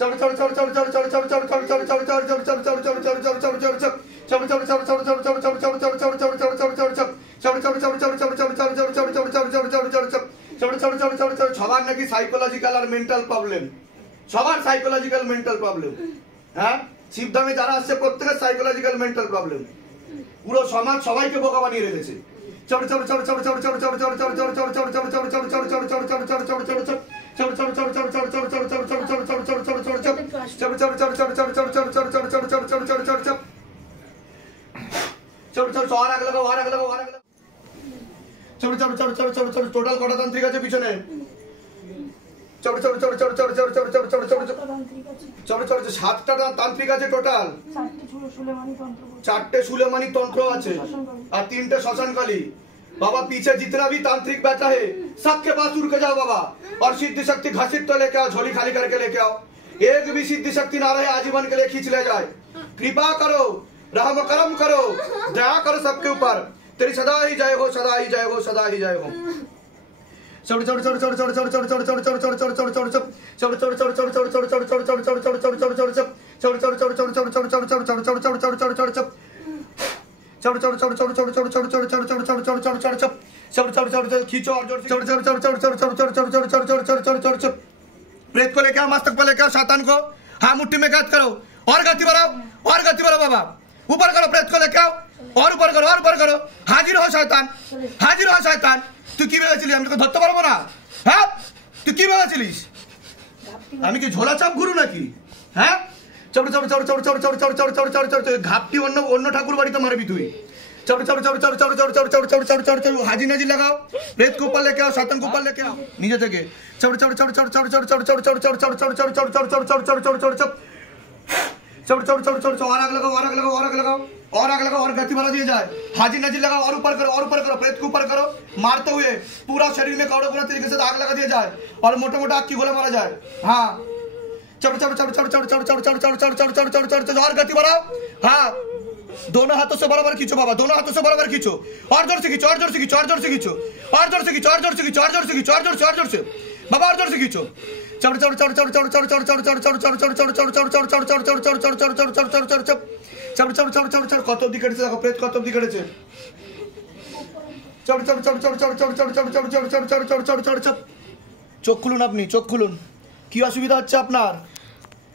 সবার নাকি সাইকোলজিক্যাল আর mental problem, সবার সাইকোলজিক্যাল মেন্টাল প্রবলেম। হ্যাঁ, শিবধামে যারা আসছে প্রত্যেকের সাইকোলজিক্যাল মেন্টাল প্রবলেম। পুরো সমাজ সবাইকে বোকা বানিয়ে রেখেছে। টোটাল কটা তান্ত্রিক আছে পিছনে? সাতটা তান্ত্রিক আছে টোটাল। 4 सुलेमानी तंत्र আছে और 3 श्मशानकाली। बाबा पीछे जितना भी तांत्रिक बैठा है सबके पास उड़ के जाओ बाबा, और सिद्धि शक्ति घसीट तो लेके आओ, झोली खाली करके लेके आओ। एक भी सिद्धि शक्ति ना रहे आजीवन के लिए खींच ले जाए। कृपा करो, रहम करम करो, दया करो सबके ऊपर। तेरी सदा ही जय हो, सदा ही जय हो, सदा ही जय हो। प्रेत को लेके आओ, मस्तक पर लेके आओ, शैतान को हाँ मुट्ठी में कैद करो, और गति बढ़ाओ, और गति बढ़ाओ बाबा। ऊपर करो, प्रेत को लेके आओ, और ऊपर करो, और ऊपर करो। हाजिर हो शैतान, हाजिर हो शैतान। তুই কি ভেবেছিলি আমি তোকে ধরতে পারবো না? হ্যাঁ, তুই কি ভেবেছিলিস আমি কি ঝোলা চাপ গুরু নাকি? হ্যাঁ, ঘাপটি অন্য ঠাকুর বাড়িতে মারবি তুই। হাজি নাজি লাগাও, প্রেত को ऊपर लेके आओ, शैतान को ऊपर लेके आओ নিজে থেকে। और आग लगाओ, और आग लगाओ, और आग लगाओ, और आग लगाओ, और गति बढ़ा दिया जाए। हाजी नजी लगाओ, और ऊपर करो, और ऊपर करो, प्रेत को ऊपर करो, मारते हुए पूरा शरीर में कौड़े पूरा तरीके से आग लगा दिया जाए, और मोटे मोटे आग की गोले मारा जाए। हाँ, और गति बढ़ाओ। हाँ, दोनों हाथों से बराबर खींचो बाबा, दोनों हाथों से बराबर खींचो, और जोर से खींचो, और जोर से खींचो, और जोर से खींचो, और जोर से खींचो, और जोर से खींचो, और जोर से खींचो, और जोर से, और जोर से बाबा, और जोर से खींचो। কত অবধি কেটেছে দেখো, প্রেত কত অবধি কেটেছে। চোখ খুলুন, আপনি চোখ খুলুন। কি অসুবিধা হচ্ছে আপনার?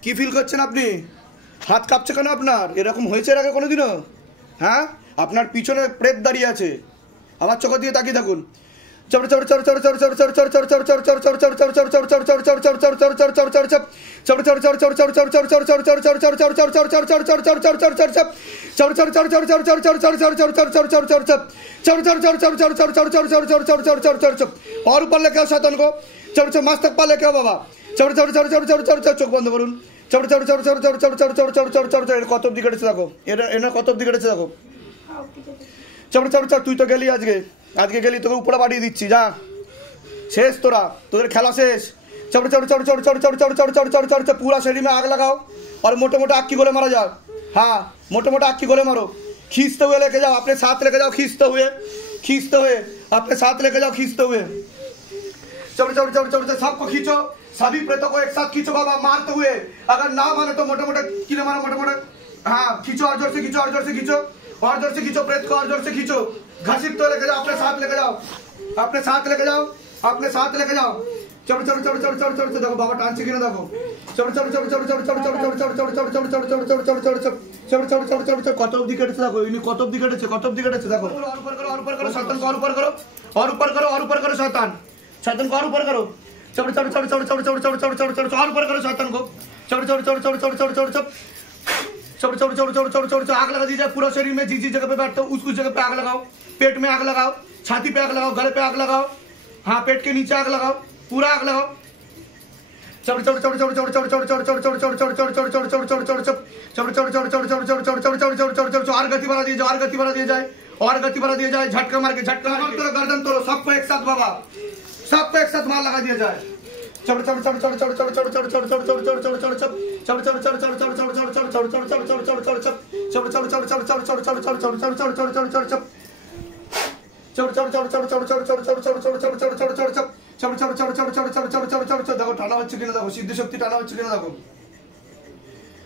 কি ফিল করছেন আপনি? হাত কাঁপছে কেন আপনার? এরকম হয়েছে এর আগে কোনোদিনও? হ্যাঁ, আপনার পিছনে প্রেত দাঁড়িয়ে আছে, আমার চোখ দিয়ে তাকিয়ে থাকুন। और ऊपर लेके आओ शैतान को, मस्तक पर लेके आओ बाबा। চোখ বন্ধ করুন। কত অব্দি কেটেছে দেখো, এটা কত অব্দি কেটেছে দেখো। তুই তো গেলি আজকে, আজকে গেলি, তোকে উপরে পাঠিয়ে দিচ্ছি, যা, শেষ তোরা, তোদের খেলা শেষ। पूरा शरीर में आग लगाओ, और मोटे मोटे आग की गोले मारा जाओ। हाँ, मोटे मोटे आग की गोले मारो, खींचते हुए लेके जाओ, अपने साथ लेके जाओ, खींचते हुए, खींचते हुए अपने साथ लेके जाओ, खींचते हुए। सबको खींचो, सभी प्रेतों को एक साथ खींचो बाबा, मारते हुए। अगर ना माने तो मोटे मोटे कीले मारो, मोटे मोटे। हाँ, खींचो, और जोर से खींचो, और जोर से खींचो, और जोर से खींचो, प्रेत को और जोर से खींचो, घसीट तो लेके जाओ, अपने साथ लेके जाओ, अपने साथ लेके जाओ, अपने साथ लेके जाओ। देखो बाबा टानছে কিনা দেখো। কত অবধি কেটেছে দেখো, ইনি কত অবধি কেটেছে, কত অবধি কেটেছে দেখো। और ऊपर करो, और ऊपर करो शैतान को, और ऊपर करो, और ऊपर करो, और ऊपर करो शैतान, शैतान को और ऊपर करो। और ऊपर करो शैतान को। आग लगा दी जाए पूरा शरीर में, जिस जगह पे बैठते हो उस जगह पे आग लगाओ। पेट में आग लगाओ, छाती पे आग लगाओ, गले पे आग लगाओ। हाँ, पेट के नीचे आग लगाओ, पूरा आग लगाओ। और गति बढ़ा दिया जाए, और गति बढ़ा दिया जाए, और गति बढ़ा दिया जाए। झटका मार के, झटका मार के गर्दन तोड़ो, सबको एक साथ बाबा, सबको एक साथ मार लगा दिया जाए। দেখো টানা হচ্ছে কিনা দেখো, সিদ্ধি শক্তি টানা হচ্ছে কিনা দেখো।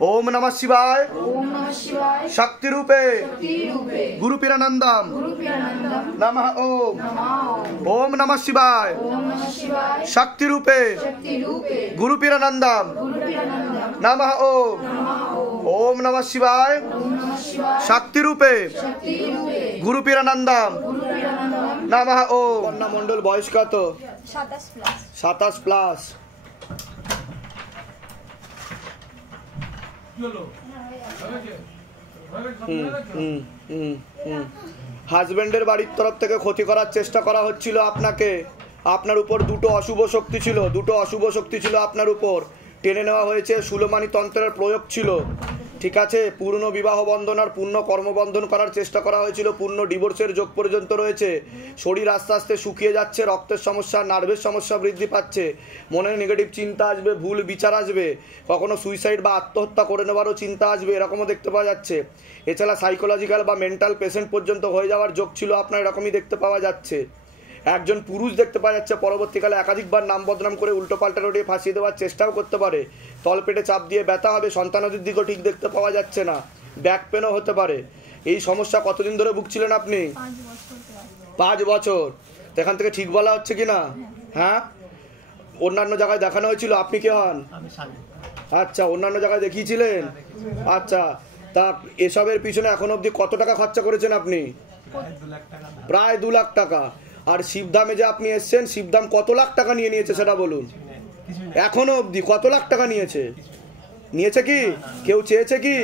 ओम नमः शिवाय ओम नमः शिवाय शक्ति रूपे शक्ति रूपे गुरुपीरानंदम गुरुपीरानंदम नमः ओम नमः ओम नमः शिवाय ओम नमः शिवाय शक्ति रूपे शक्ति रूपे गुरुपीरानंदम गुरुपीरानंदम नमः ओम ओम नमः शिवाय ओम नमः शिवाय शक्ति रूपे शक्ति रूपे गुरुपीरानंदम गुरुपीरानंदम नमः ओम। कन्या मंडल বয়স কত? 27 প্লাস। হাজবেন্ডের বাড়ির তরফ থেকে ক্ষতি করার চেষ্টা করা হচ্ছিল আপনাকে। আপনার উপর দুটো অশুভ শক্তি ছিল আপনার উপর। টেনে নেওয়া হয়েছে, সুলমানি তন্ত্রের প্রয়োগ ছিল। ঠিক আছে, পূর্ণ বিবাহ বন্ধন আর পূর্ণ কর্মবন্ধন করার চেষ্টা করা হয়েছিল, পূর্ণ ডিভোর্সের যোগ পর্যন্ত রয়েছে। শরীর আস্তে আস্তে শুকিয়ে যাচ্ছে, রক্তের সমস্যা, নার্ভের সমস্যা বৃদ্ধি পাচ্ছে, মনে নেগেটিভ চিন্তা আসবে, ভুল বিচার আসবে, কখনো সুইসাইড বা আত্মহত্যা করে নেওয়ারও চিন্তা আসবে, এরকমও দেখতে পাওয়া যাচ্ছে। এছাড়া সাইকোলজিক্যাল বা মেন্টাল পেশেন্ট পর্যন্ত হয়ে যাওয়ার যোগ ছিল আপনার, এরকমই দেখতে পাওয়া যাচ্ছে। একজন পুরুষ দেখতে পাওয়া যাচ্ছে পরবর্তীকালে একাধিকবার নাম বদনাম করে উল্টোপাল্টা রোডে ফাঁসিয়ে দেওয়ার চেষ্টাও করতে পারে। তলপেটে চাপ দিয়ে ব্যথা হবে, সন্তানাদির দিকেও ঠিক দেখতে পাওয়া যাচ্ছে না, ব্যাক পেনও হতে পারে। এই সমস্যা কতদিন ধরে ভুগছিলেন আপনি? 5 বছর। এখান থেকে ঠিক বলা হচ্ছে কি না? হ্যাঁ, অন্যান্য জায়গায় দেখানো হয়েছিল। আপনি কে হন? আচ্ছা, অন্যান্য জায়গায় দেখিয়েছিলেন। আচ্ছা, তা এসবের পিছনে এখন অবধি কত টাকা খরচা করেছেন আপনি? প্রায় 2 লাখ টাকা। আর শিবধামে যে আপনি এসছেন, শিবধাম কত লাখ টাকা নিয়ে নিয়েছে সেটা বলুন। এখনো অবধি কত লাখ টাকা নিয়েছে? নিয়েছে কি? কেউ চেয়েছে কি?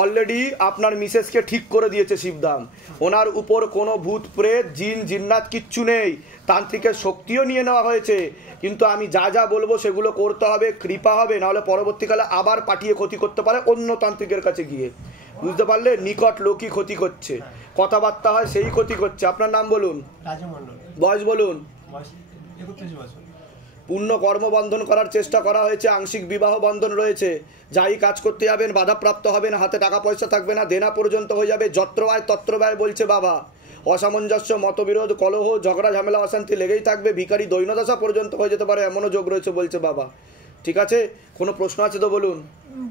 অলরেডি আপনার মিসেসকে ঠিক করে দিয়েছে শিবধাম। ওনার উপর কোনো ভূত প্রেত জিন জিন্নাত কিচ্ছু নেই, তান্ত্রিকের শক্তিও নিয়ে নেওয়া হয়েছে। কিন্তু আমি যা যা বলবো সেগুলো করতে হবে, কৃপা হবে, নাহলে পরবর্তীকালে আবার পাঠিয়ে ক্ষতি করতে পারে অন্য তান্ত্রিকের কাছে গিয়ে। বুঝতে পারলে? নিকট লোকই ক্ষতি করছে, কথাবার্তা হয় সেই ক্ষতি করছে। আপনার নাম বলুন, বয়স বলুন। 31 বছর। পূর্ণ কর্মবন্ধন করার চেষ্টা করা হয়েছে, আংশিক বিবাহ বন্ধন রয়েছে। যাই কাজ করতে যাবেন বাধাপ্রাপ্ত হবেন, হাতে টাকা পয়সা থাকবে না, দেনা পর্যন্ত হয়ে যাবে। যত্র আয় তত্র ব্যয় বলছে বাবা। অসামঞ্জস্য, মতবিরোধ, কলহ, ঝগড়া ঝামেলা, অশান্তি লেগেই থাকবে। ভিখারি দৈন্যদশা পর্যন্ত হয়ে যেতে পারে, এমনও যোগ রয়েছে বলছে বাবা। ঠিক আছে, কোনো প্রশ্ন আছে তো বলুন।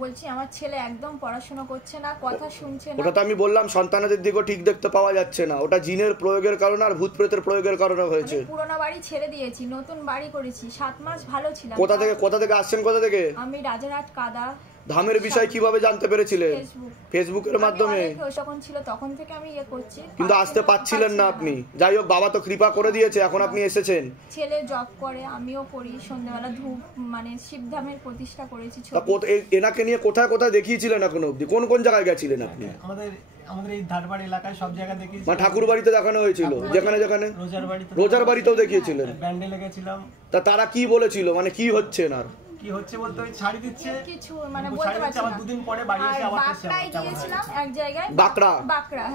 বলছি আমার ছেলে একদম পড়াশোনা করছে না, কথা শুনছে না। ওটা তো আমি বললাম, সন্তানদের দিকেও ঠিক দেখতে পাওয়া যাচ্ছে না। ওটা জিনের প্রয়োগের কারণে আর ভূত প্রেতের প্রয়োগের কারণে হয়েছে। আমি পুরোনো বাড়ি ছেড়ে দিয়েছি, নতুন বাড়ি করেছি। 7 মাস ভালো ছিলাম। কোথা থেকে আসছেন? কোথা থেকে? আমি রাজারহাট কাদা। ধামের বিষয় কিভাবে জানতে পেরেছিলেন? ফেসবুকের মাধ্যমে। যখন ছিল তখন থেকে আমি করছি, কিন্তু আসতে পারছিলেন না আপনি। যাই হোক, বাবা তো কৃপা করে দিয়েছে, এখন আপনি এসেছেন। ছেলে জব করে, আমিও করি। সন্ধ্যাবেলা ধূপ মানে শিবধামের প্রতিষ্ঠা করেছি। এনাকে নিয়ে কোথায় কোথায় দেখিয়েছিলেন এখন অবধি? কোন কোন জায়গায় গেছিলেন আপনি? আমাদের এই ধারবাড়ি এলাকায় সব জায়গায় দেখি। মানে ঠাকুর বাড়িতে দেখানো হয়েছিল, যেখানে যেখানে রোজার বাড়িতেও দেখিয়েছিলেন। ব্যান্ডেলে গেছিলাম। তা তারা কি বলেছিল, মানে কি হচ্ছে না? কি হচ্ছে বলতে ওই ছাড়ি দিচ্ছে কিছু মানে বলতে পারছি না। দুদিন পরে বাড়ি এসে আবার বাকড়ায় গিয়েছিলাম এক জায়গায়। বাকড়া,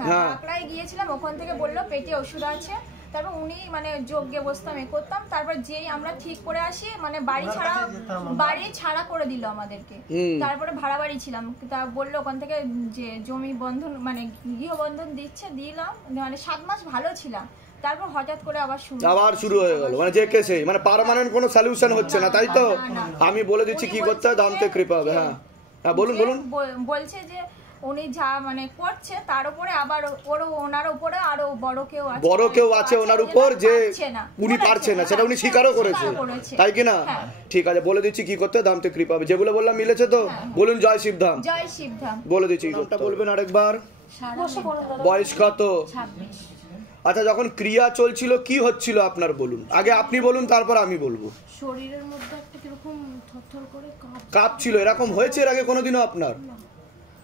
হ্যাঁ, বাকড়ায় গিয়েছিলাম। ওখান থেকে বললো পেটে ওষুধ আছে। তারপর উনি মানে যোগ্যে বসতাম, করতাম। তারপর যেই আমরা ঠিক করে আসি, মানে বাড়ি ছাড়া করে দিল আমাদেরকে। তারপরে ভাড়া বাড়ি ছিলাম, তা বললো ওখান থেকে যে জমি বন্ধন মানে গৃহবন্ধন দিলাম। মানে 7 মাস ভালো ছিলাম, তারপর হঠাৎ করে আবার শুরু হয়ে গেল। মানে যে কেসে মানে পার্মানেন্ট কোনো সলিউশন হচ্ছে না, তাই তো? আমি বলে দিচ্ছি কি করতে হয়, দামতে কৃপা হবে। হ্যাঁ হ্যাঁ, বলুন বলুন। বলছে যে উনি যা মানে করছে তার উপরে আবার ওনার উপরে আরো বড় কেউ আছে ওনার উপর, যে উনি পারছে না সেটা উনি স্বীকারও করেছে, তাই কি না? ঠিক আছে, বলে দিচ্ছি কি করতে, দামতে কৃপা হবে। যেগুলো বললাম মিলেছে তো? বলুন জয় শিবধাম। জয় শিবধাম বলে দিচ্ছি। নামটা বলবেন আরেকবার। বয়স কত? 26। আচ্ছা, যখন ক্রিয়া চলছিল কি হচ্ছিল আপনার বলুন। আগে আপনি বলুন, তারপর আমি বলবো। শরীরের মধ্যে একটা কিরকম থরথর করে কাঁপছিল। এরকম হয়েছে এর আগে কোনোদিনও আপনার?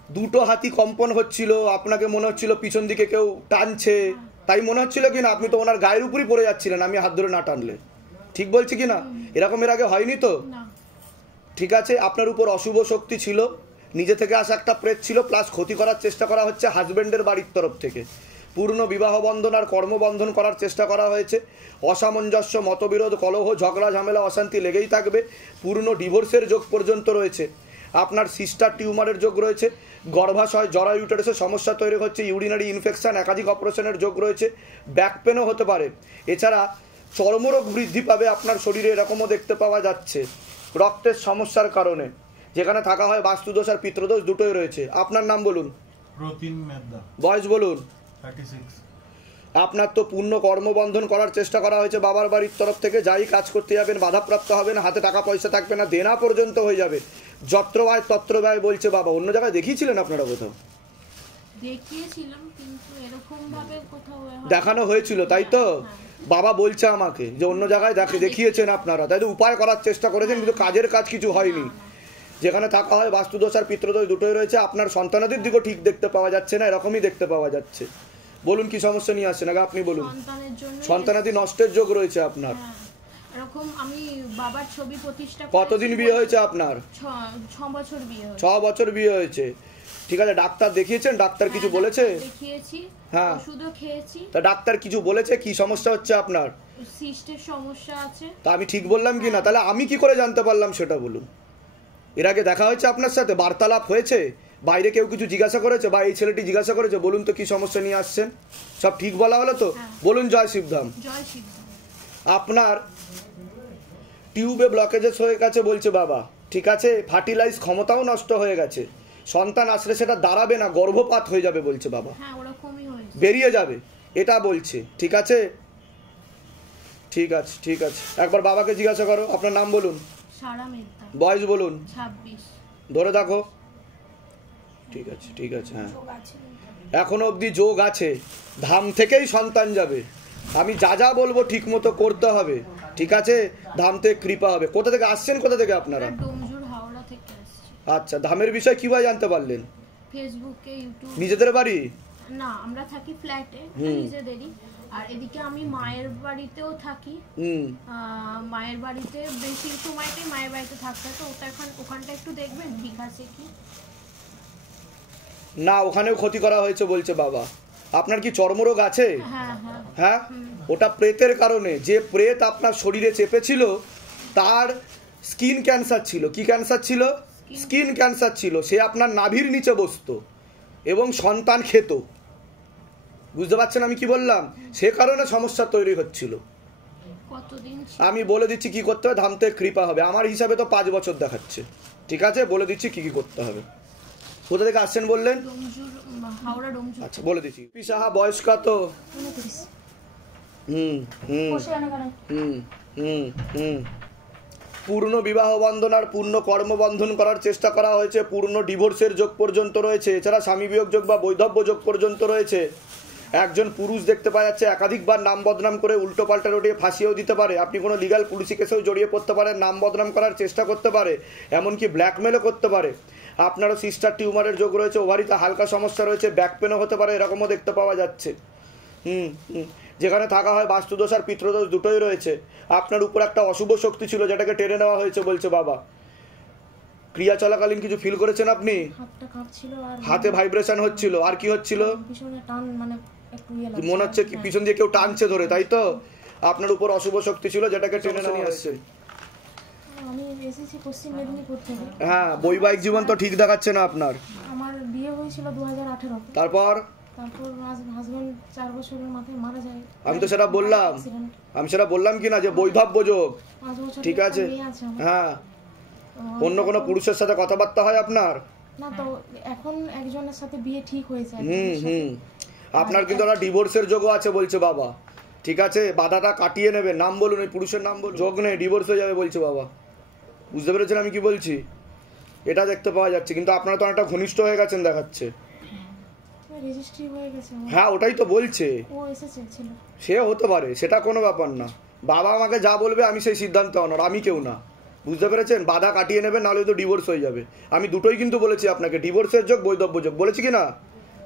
দুটো হাতি কম্পন হচ্ছিল, আপনাকে মনে হচ্ছিল পিছন দিকে কেউ টানছে, তাই মনে হচ্ছিল কিনা? আপনি তো ওনার গায়ের উপরই পড়ে যাচ্ছিলেন আমি হাত ধরে না টানলে। ঠিক বলছি কিনা? এরকম এর আগে হয়নি তো? ঠিক আছে, আপনার উপর অশুভ শক্তি ছিল, নিজে থেকে আসা একটা প্রেত ছিল, প্লাস ক্ষতি করার চেষ্টা করা হচ্ছে হাজবেন্ডের বাড়ির তরফ থেকে। পূর্ণ বিবাহ বন্ধন আর কর্মবন্ধন করার চেষ্টা করা হয়েছে। অসামঞ্জস্য, মতবিরোধ, কলহ, ঝগড়া ঝামেলা, অশান্তি লেগেই থাকবে। পূর্ণ ডিভোর্সের যোগ পর্যন্ত রয়েছে। আপনার সিস্টার টিউমারের যোগ রয়েছে। গর্ভাশয়, জরা ইউটারাসের সমস্যা তৈরি হচ্ছে। ইউরিনারি ইনফেকশন, একাধিক অপারেশনের যোগ রয়েছে। ব্যাক পেনও হতে পারে। এছাড়া চর্মরোগ বৃদ্ধি পাবে আপনার শরীরে, এরকমও দেখতে পাওয়া যাচ্ছে রক্তের সমস্যার কারণে। যেখানে থাকা হয় বাস্তুদোষ আর পিতৃদোষ দুটোই রয়েছে। আপনার নাম বলুন। প্রতিম মেদদা, বয়স বলুন। 36। আপনার তো পূর্ণ কর্মবন্ধন করার চেষ্টা করা হয়েছে বাবার বাড়ির তরফ থেকে। যাই কাজ করতে যাবেন বাধাপ্রাপ্ত হবেন, হাতে টাকা পয়সা থাকবে না, দেনা পর্যন্ত হয়ে যাবে। যত্র ব্যয় তত্র ব্যয় বলছে বাবা। অন্য জায়গায় দেখিয়েছিলেন আপনারা কোথাও? দেখিয়েছিলাম কিন্তু এরকম ভাবে কোথাও দেখানো হয়েছিল তাই তো? বাবা বলছে আমাকে যে অন্য জায়গায় দেখিয়েছেন আপনারা, তাই তো উপায় করার চেষ্টা করেছেন কিন্তু কাজের কাজ কিছু হয়নি। যেখানে থাকা হয় বাস্তুদোষ আর পিতৃদোষ দুটোই রয়েছে। আপনার সন্তানাদির দিকেও ঠিক দেখতে পাওয়া যাচ্ছে না, এরকমই দেখতে পাওয়া যাচ্ছে। বলুন কি সমস্যা নিয়ে আসছেন আগে আপনি বলুন। সন্তানের জন্য সন্তানাদি নষ্টের যোগ রয়েছে আপনার। এরকম আমি বাবার ছবি প্রতিষ্ঠা কতদিন বিয়ে হয়েছে আপনার? 6 বছর বিয়ে হয়েছে। 6 বছর বিয়ে হয়েছে, ঠিক আছে। ডাক্তার দেখিয়েছেন? ডাক্তার কিছু বলেছে? দেখিয়েছি, হ্যাঁ। ওষুধও খেয়েছি। তা ডাক্তার কিছু বলেছে কি সমস্যা হচ্ছে আপনার? সিস্টের সমস্যা আছে। তা আমি ঠিক বললাম কি না? তাহলে আমি কি করে জানতে পারলাম সেটা বলুন। এর আগে দেখা হয়েছে আপনার সাথে? বার্তালাপ হয়েছে? বাইরে কেউ কিছু জিজ্ঞাসা করেছে বা এই ছেলেটি জিজ্ঞাসা করেছে বলুন তো কি সমস্যা নিয়ে আসছেন? সব ঠিক বলা হলো তো? বলুন জয় শিবধাম। জয় শিবধাম। আপনার টিউবে ব্লকেজেস হয়ে গেছে বলছে বাবা, ঠিক আছে। ফার্টিলাইজ ক্ষমতাও নষ্ট হয়ে গেছে, সন্তান আসলে সেটা দাঁড়াবে না, গর্ভপাত হয়ে যাবে বলছে বাবা, হ্যাঁ ওরকমই হয়েছে, বেরিয়ে যাবে, এটা বলছে। ঠিক আছে, ঠিক আছে, ঠিক আছে। একবার বাবাকে জিজ্ঞাসা করো। আপনার নাম বলুন। সারা মেদদা। বয়স বলুন। 26। ধরে দেখো। ঠিক আছে, ঠিক আছে। হ্যাঁ, এখনো অবধি যোগ আছে, ধাম থেকেই সন্তান যাবে। আমি যা যা বলবো ঠিক মতো করতে হবে, ঠিক আছে। ধাম থেকে কৃপা হবে। কোথা থেকে আসছেন, কোথা থেকে আপনারা? ডোমজুর হাওড়া থেকে আসছি। আচ্ছা, ধামের বিষয় কিভাবে জানতে পারলেন? ফেসবুকে, ইউটিউব। নিজেদের বাড়ি? না, আমরা থাকি ফ্ল্যাটে, নিজেদেরই। আর এদিকে আমি মায়ের বাড়িতেও থাকি। মায়ের বাড়িতে বেশি সময়টাই মায়ের বাড়িতে থাকতে হয়, তো ওখানটা একটু দেখবেন ঠিক আছে কি না। ওখানেও ক্ষতি করা হয়েছে বলছে বাবা। আপনার কি চর্মরোগ আছে? হ্যাঁ হ্যাঁ হ্যাঁ, ওটা প্রেতের কারণে। যে প্রেত আপনার শরীরে চেপেছিল তার স্কিন ক্যান্সার ছিল। কি ক্যান্সার ছিল? স্কিন ক্যান্সার ছিল। সে আপনার নাভির নিচে বসতো এবং সন্তান খেত। বুঝতে পারছেন আমি কি বললাম? সে কারণে সমস্যা তৈরি হচ্ছিল। কতদিন আমি বলে দিচ্ছি কি করতে হবে, ধাম থেকে কৃপা হবে। আমার হিসাবে তো 5 বছর দেখাচ্ছে, ঠিক আছে। বলে দিচ্ছি কি কি করতে হবে। কোথা থেকে আসছেন বললেন? ডোমজুর, হাওড়া ডোমজুর। আচ্ছা, বলে দিচ্ছি। পিসাহা বয়স কত? 29। পূর্ণ বিবাহ বন্ধন আর পূর্ণ কর্মবন্ধন করার চেষ্টা করা হয়েছে। পূর্ণ ডিভোর্সের যোগ পর্যন্ত রয়েছে। এছাড়া স্বামী বিয়োগ যোগ বা বৈধব্য যোগ পর্যন্ত রয়েছে। একজন পুরুষ দেখতে পাওয়া যাচ্ছে একাধিকবার নাম বদনাম করে উল্টো পাল্টা রটিয়ে ফাঁসিয়েও দিতে পারে। আপনি কোনো লিগাল পুলিশি কেসেও জড়িয়ে পড়তে পারেন, নাম বদনাম করার চেষ্টা করতে পারে, এমনকি ব্ল্যাকমেলও করতে পারে। আপনারও সিস্টার টিউমারের যোগ রয়েছে, ওভারিতে হালকা সমস্যা রয়েছে, ব্যাক পেনও হতে পারে, এরকমও দেখতে পাওয়া যাচ্ছে। যেখানে থাকা হয় বাস্তুদোষ আর পিতৃদোষ দুটোই রয়েছে। আপনার উপর একটা অশুভ শক্তি ছিল যেটাকে টেনে নেওয়া হয়েছে বলছে বাবা। ক্রিয়া চলাকালীন কিছু ফিল করেছেন আপনি? হাতটা কাঁপছিল আর হাতে ভাইব্রেশন হচ্ছিল। আর কি হচ্ছিল? পিছনে টান, মানে একটু মনে হচ্ছে কি পিছন দিয়ে কেউ টানছে ধরে, তাই তো? আপনার উপর অশুভ শক্তি ছিল যেটাকে টেনে নিয়ে আসছে। আমি এসেছি পশ্চিম মেদিনীপুর থেকে। হ্যাঁ, বৈবাহিক জীবন তো ঠিক দেখাচ্ছে না আপনার। আমার বিয়ে হয়েছিল 2018। তারপর হাজবেন্ড 4 বছরের মাথায় মারা যায়। আমি তো সেটা বললাম, কি না যে বৈধব্য যোগ, 5 বছর ঠিক আছে। হ্যাঁ, অন্য কোনো পুরুষের সাথে কথাবার্তা হয় আপনার? না, তো এখন একজনের সাথে বিয়ে ঠিক হয়েছে। আপনার কিন্তু একটা ডিভোর্সের যোগও আছে বলছে বাবা, ঠিক আছে। বাধাটা কাটিয়ে নেবে। নাম বলুন, এই পুরুষের নাম বলুন। যোগ নেই, ডিভোর্স হয়ে যাবে বলছে বাবা। বুঝতে পেরেছেন আমি কি বলছি? এটা দেখতে পাওয়া যাচ্ছে। কিন্তু আপনারা তো অনেকটা ঘনিষ্ঠ হয়ে গেছেন দেখাচ্ছে। রেজিস্ট্রি হয়ে গেছে। হ্যাঁ, ওটাই তো বলছে। ও এসেছে ছিল। সে হতে পারে, সেটা কোনো ব্যাপার না। বাবা আমাকে যা বলবে আমি সেই সিদ্ধান্ত আনার, আমি কেউ না। বুঝতে পেরেছেন? বাধা কাটিয়ে নেবেন, নাহলে তো ডিভোর্স হয়ে যাবে। আমি দুটোই কিন্তু বলেছি আপনাকে, ডিভোর্সের যোগ, বৈধব্য যোগ, বলেছি কি না?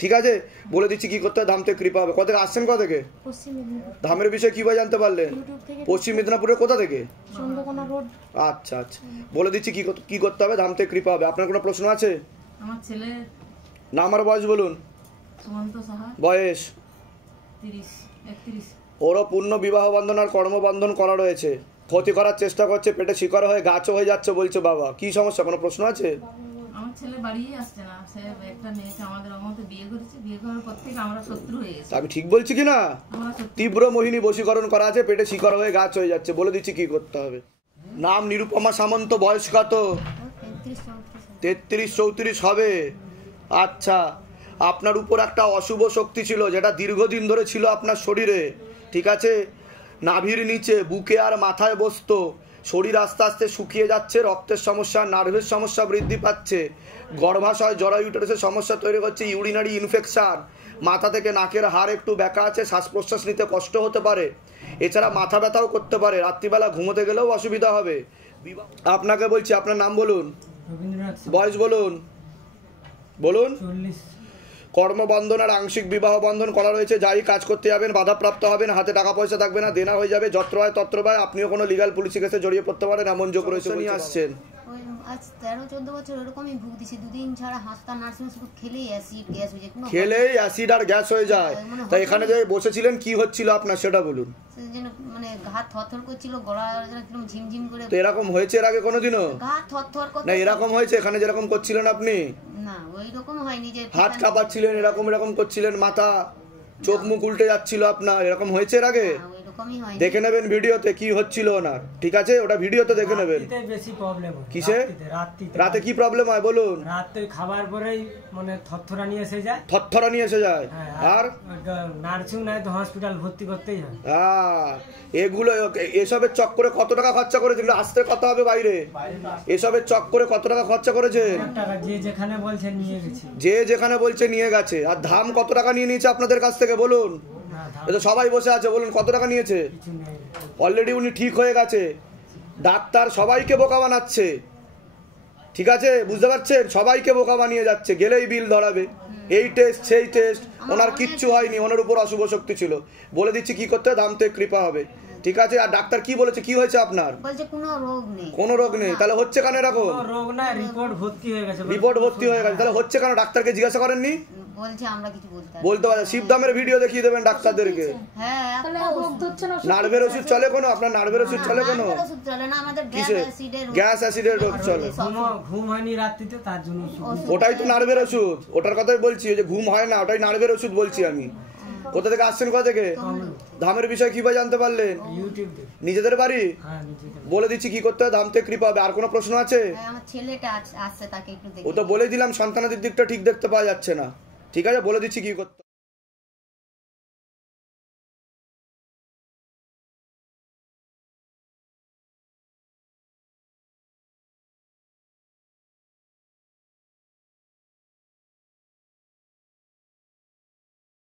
ঠিক আছে, বলে দিচ্ছি কি করতে হয়। ধাম থেকে কৃপা হবে। কোথা থেকে আসছেন? কোথা থেকে? পশ্চিম মেদিনীপুর। ধামের বিষয়ে কিভাবে জানতে পারলেন? ইউটিউব থেকে। পশ্চিম মেদিনীপুরের কোথা থেকে? চন্দ্রকোনা রোড। আচ্ছা আচ্ছা, বলে দিচ্ছি কি করতে হবে। ধাম থেকে কৃপা হবে। আপনার কোনো প্রশ্ন আছে? আমার ছেলে নাম আর বয়স বলুন। সুমন্ত সাহা, বয়স 31। ওরও পূর্ণ বিবাহ বন্ধন আর কর্মবন্ধন করা রয়েছে। ক্ষতি করার চেষ্টা করছে, পেটে শিকড় হয়ে গাছও হয়ে যাচ্ছে বলছে বাবা। কি সমস্যা, কোনো প্রশ্ন আছে? আমার ছেলে বাড়িই আসছে না। সে একটা মেয়েকে আমাদের মতো বিয়ে করেছে। বিয়ে করার পর থেকে আমরা শত্রু হয়ে গেছি। আমি ঠিক বলছি কি না? আমরা শত্রু। তীব্র মোহিনী বশীকরণ করা আছে, পেটে শিকড় হয়ে গাছ হয়ে যাচ্ছে। বলে দিচ্ছি কি করতে হবে। নাম নিরুপমা সামন্ত, বয়স কত? 35-34। 33-34 হবে। আচ্ছা, আপনার উপর একটা অশুভ শক্তি ছিল যেটা দীর্ঘদিন ধরে ছিল আপনার শরীরে, ঠিক আছে? নাভির নিচে, বুকে আর মাথায় বসতো। শরীর আস্তে আস্তে শুকিয়ে যাচ্ছে, রক্তের সমস্যা, নার্ভের সমস্যা বৃদ্ধি পাচ্ছে, গর্ভাশয় জরায়ু ইউটেরাসের সমস্যা তৈরি করছে, ইউরিনারি ইনফেকশন, মাথা থেকে নাকের হাড় একটু ব্যাকা আছে, শ্বাস প্রশ্বাস নিতে কষ্ট হতে পারে, এছাড়া মাথা ব্যথাও করতে পারে, রাত্রিবেলা ঘুমোতে গেলেও অসুবিধা হবে। আপনাকে বলছি, আপনার নাম বলুন, বয়স বলুন, বলুন। কর্মবন্ধন আর আংশিক বিবাহ বন্ধন করা রয়েছে। যাই কাজ করতে যাবেন বাধাপ্রাপ্ত হবেন, হাতে টাকা পয়সা থাকবে না, দেনা হয়ে যাবে, যত্র হয় তত্র হয়, আপনিও কোনো লিগাল পুলিশি কেসে জড়িয়ে পড়তে পারেন, এমন যোগ রয়েছে। নিয়ে আসছেন ওই আজ 13-14 বছর এরকমই ভুগ দিছি, দুদিন ছাড়া হাসপাতাল নার্সিং শুধু খেলেই অ্যাসিড গ্যাস হয়ে যায়, খেলেই অ্যাসিড আর গ্যাস হয়ে যায়। তাই এখানে যে বসেছিলেন কি হচ্ছিল আপনার সেটা বলুন। যেন মানে ঘা থরথর করছিল, গলা একদম ঝিমঝিম করে। তো এরকম হয়েছে এর আগে কোনোদিনও? ঘা থরথর করতে না, এরকম হয়েছে এখানে যেরকম করছিলেন আপনি? না, ওই রকম হয়নি যে হাত কাঁপাচ্ছিলেন, এরকম এরকম করছিলেন, মাথা চোখ মুখ উল্টে যাচ্ছিল আপনার, এরকম হয়েছে এর আগে? দেখে নেবেন ভিডিওতে কি হচ্ছিল ওনার, ঠিক আছে? ওটা ভিডিওতে দেখে নেবেন। বেশি প্রবলেম হয় কিসে? রাতে কি প্রবলেম হয় বলুন? রাতে খাবার পরেই মানে থরথরানি এসে যায়, থরথরানি এসে যায়, আর নার্সিং নাই তো হসপিটাল ভর্তি করতেই হয়। এগুলো এসবের চক্করে কত টাকা খরচা করেছে? আসতে কথা হবে বাইরে। এসবের চক্করে কত টাকা খরচা করেছে? যে যেখানে বলছে নিয়ে গেছে, যে যেখানে বলছে নিয়ে গেছে। আর ধাম কত টাকা নিয়ে নিয়েছে আপনাদের কাছ থেকে বলুন? এটা সবাই বসে আছে, বলুন কত টাকা নিয়েছে? অলরেডি উনি ঠিক হয়ে গেছে, ডাক্তার সবাইকে বোকা বানাচ্ছে, ঠিক আছে? বুঝতে পারছেন? সবাইকে বোকা বানিয়ে যাচ্ছে, গেলেই বিল ধরাবে, এই টেস্ট সেই টেস্ট। ওনার কিচ্ছু হয়নি, ওনার উপর অশুভ শক্তি ছিল। বলে দিচ্ছি কি করতে, দাম থেকে কৃপা হবে, ঠিক আছে? আর ডাক্তার কি বলেছে, কি হয়েছে আপনার? বলছে কোনো রোগ নেই। কোনো রোগ নেই, তাহলে হচ্ছে কেন এরকম? রোগ না, রিপোর্ট ভর্তি হয়ে গেছে। রিপোর্ট ভর্তি হয়ে গেছে, তাহলে হচ্ছে কেন? ডাক্তারকে জিজ্ঞাসা করেননি? বলছে আমরা কিছু বলতে পারে। শিবধামের ভিডিও দেখিয়ে দেবেন ডাক্তারদেরকে। হ্যাঁ, নার্ভের ওষুধ চলে কোনো? আপনার নার্ভের ওষুধ চলে কোনো? চলে না, আমাদের গ্যাস অ্যাসিডের রোগ চলে। ঘুম হয়নি রাত্রিতে, তার জন্য ওটাই তো নার্ভের ওষুধ, ওটার কথাই বলছি, যে ঘুম হয় না ওটাই নার্ভের ওষুধ বলছি আমি। কোথা থেকে আসছেন, কোথা থেকে? ধামের বিষয় কিভাবে জানতে পারলেন? নিজেদের বাড়ি? বলে দিচ্ছি কি করতে হয়, ধাম থেকে কৃপা হবে। আর কোনো প্রশ্ন আছে? আমার ছেলেটা আসছে, তাকে একটু দেখে। ও তো বলে দিলাম, সন্তানাদির দিকটা ঠিক দেখতে পাওয়া যাচ্ছে না, ঠিক আছে? বলে দিচ্ছি কি করতে।